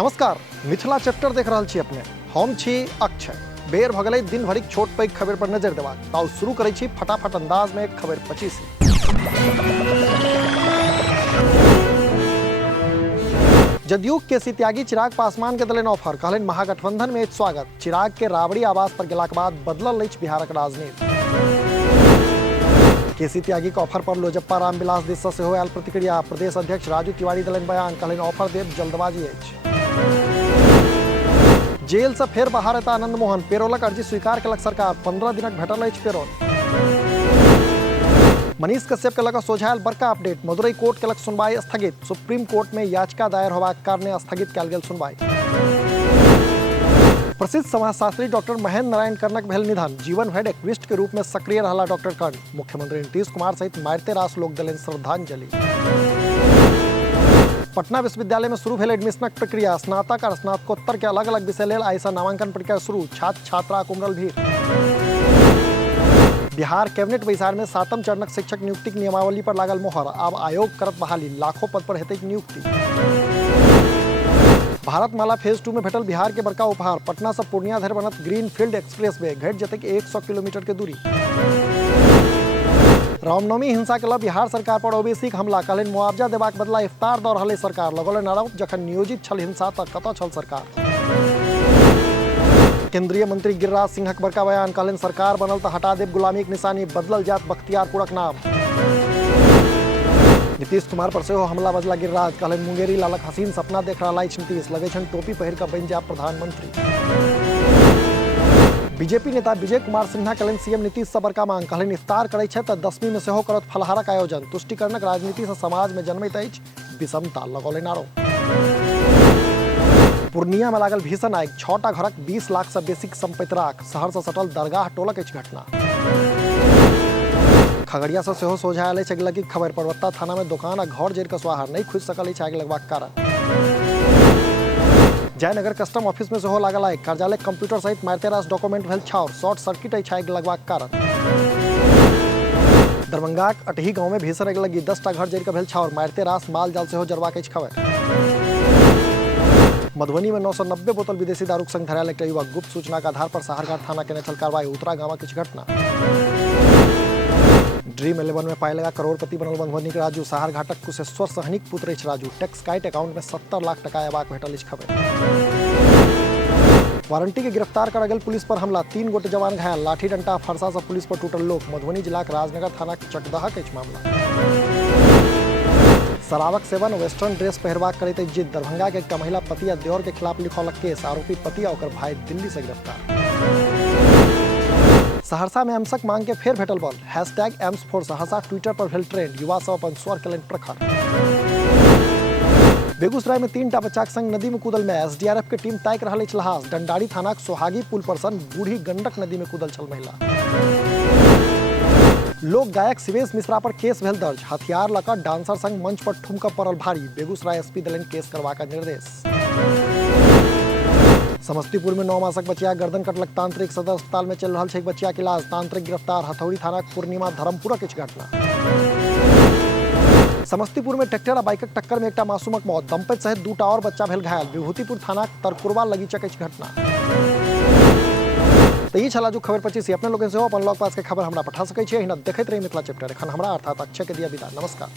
नमस्कार, मिथिला चैप्टर देख रहल छी अपने। हम छी अक्षय। बेर भ गेलै दिन भरिक छोट पैघ खबर पर नजर देबाक। ताउ शुरू करै छी फटाफट अंदाज में खबर 25। जदयू के सी त्यागी चिराग पासवान के देलनि ऑफर, कहलनि महागठबंधन में स्वागत। चिराग के राबड़ी आवास पर गेलाक बाद बदलल अछि बिहारक राजनीति। के सी त्यागी के ऑफर पर लोजप्पा रामविलास दिस से सेहो आयल प्रतिक्रिया। प्रदेश अध्यक्ष राजू तिवारी देलनि बयान, कहलनि ऑफर देब जल्दबाजी अछि। जेल से फेर बाहर एता आनंद मोहन, पेरोलक अर्जी स्वीकार केलक सरकार। 15 दिनक भेटल अछि पेरोल। मनीष कश्यप के लग सोझायल बड़का अपडेट, मदुरई कोर्ट केलक सुनवाई स्थगित। सुप्रीम कोर्ट में याचिका दायर होबाक कारणे स्थगित कयल गेल सुनवाई। प्रसिद्ध समाजशास्त्री डॉक्टर महेंद्र नारायण कर्णक भेल निधन। जीवन भरि एक्टिविस्ट के रूप में सक्रिय रहला डॉक्टर कर्ण। मुख्यमंत्री नीतीश कुमार सहित मारिते रास लोक देलनि श्रद्धांजलि। पटना विश्वविद्यालय में शुरू भेल एडमिशनक प्रक्रिया। स्नातक और स्नातकोत्तर के अलग अलग विषय लेल आइ सँ नामांकन प्रक्रिया शुरू। छात्र छात्राक उमड़ल भीड़। बिहार कैबिनेट बैसार में 7म चरणक शिक्षक नियुक्ति नियमावली पर लागल मोहर। आब आयोग करत बहाली, लाखों पद पर हेतै नियुक्ति। भारतमाला फेज 2 में भेटल बिहार के बड़का उपहार। पटना से पूर्णिया धरि बनत ग्रीनफील्ड एक्सप्रेसवे, घटि जेतैक 100 किलोमीटर के दूरी। रामनवमी हिंसा के लऽ बिहार सरकार पर ओवैसी के हमला, कहलनि मुआवजा देबाक बदला इफ्तार दऽ रहल सरकार। लगौलनि आरोप, जखन नियोजित छल हिंसा तऽ कतऽ छल सरकार। केंद्रीय मंत्री गिरिराज सिंहक बड़का बयान, कहलनि सरकार बनल तऽ हटा देब गुलामीक निशानी, बदलल जात बख्तियारपुरक नाम। नीतीश कुमार पर सेहो हमला बजला गिरिराज, कहलनि मुंगेरी लालक हसीन सपना देख रहल अछि नीतीश, लगै छनि टोपी पहिर कऽ बनि जायब प्रधानमंत्री। बीजेपी नेता विजय कुमार सिन्हा कहलनि सीएम नीतीश से बड़का मांग, कहलनि इफ्तार करै छै तऽ 10वीं में सेहो करत फलहारक आयोजन। तुष्टिकरणक राजनीति से समाज में जन्मैत अछि विषमता, लगौलनि आरोप। पूर्णिया में लागल भीषण आगि, 6टा घरक 20 लाख से बेसीक संपत्ति राख। शहर से सटल दरगाह टोलक अछि घटना। खगड़िया से सेहो सोझा आयल अछि अगिलगीक खबर। परबत्ता थाना में दोकान आ घर जरि कऽ स्वाहार, नहि खुजि सकल अछि आगि लगबाक कारण। जयनगर कस्टम ऑफिस में सेहो लागल आगि, कार्यालय कंप्यूटर सहित मारिते रास डॉक्यूमेंट भेल छाउर। शॉर्ट सर्किट अछि आगि लगबाक कारण। दरभंगाक अटही गांव में भीषण आगि लगी, 10टा घर जरि कऽ भेल छाउर। मारिते रास माल जाल सेहो जरबाक अछि खबर। मधुबनी में 990 बोतल विदेशी दारूक संग धरायल एकटा युवक। गुप्त सूचना के आधार पर साहरघाट थाना केने छल कार्रवाई। उत्तरा गामक किछु घटना। ड्रीम 11 में पाई लगा करोड़पति बनल मधुबनी के राजू। साहरघाटक कुशेश्वर सहनीक पुत्र अछि राजू। टैक्स काटि अकाउंट में 70 लाख टका अयबाक भेटल अछि खबर। वारंटी के गिरफ्तार कर गेल पुलिस पर हमला, 3 गोटे जवान घायल। लाठी डंटा फरसा से पुलिस पर टूटल लोक। मधुबनी जिलाक राजनगर थाना चकदहक अछि मामला। शराबक सेवन, वेस्टर्न ड्रेस पहिरबाक करैत अछि जिद। दरभंगा के एकटा महिला पति आ देवर के खिलाफ लिखौलक केस। आरोपी पति आ ओकर भाई दिल्ली से गिरफ्तार। सहरसा में एम्सक मांग के फेर भेटल बल। #एम्स फॉर सहरसा ट्विटर पर भेल ट्रेंड। युवा सब अपन स्वर केलनि प्रखर। बेगूसराय में 3टा बच्चाक संग नदी में कूदल में एसडीआरएफ के टीम ताकि रहल अछि लहास। डंडारी थानाक सोहागी पुल पर सन बूढ़ी गंडक नदी में कूदल छल महिला। लोक गायक शिवेश मिश्रा पर केस भेल दर्ज। हथियार लऽ कऽ डांसर संग मंच पर ठुमकऽ पड़ल भारी। बेगूसराय एसपी देलनि केस करबाक निर्देश। समस्तीपुर में 9 मासक बचिया गर्दन कटलक तांत्रिक। सदर अस्पताल में चल रहल छै बचिया के इलाज। तांत्रिक गिरफ्तार। हथौड़ी थाना पूर्णिमा धर्मपुरक अछि घटना। समस्तीपुर में ट्रैक्टर आ बाइकक टक्कर में एकटा मासूमक मौत। दंपति सहित 2टा और बच्चा भेल घायल। विभूतिपुर थानाक तरकुरवा लगीचक अछि घटना। तो ई छल आजुक खबर 25। अपने लोगन सेहो अपन लग पास के खबर हमरा पठा सकै छी। एहिना देखैत रही मिथिला चैप्टर। एखन हमरा अर्थात अक्षय के दिया विदा। नमस्कार।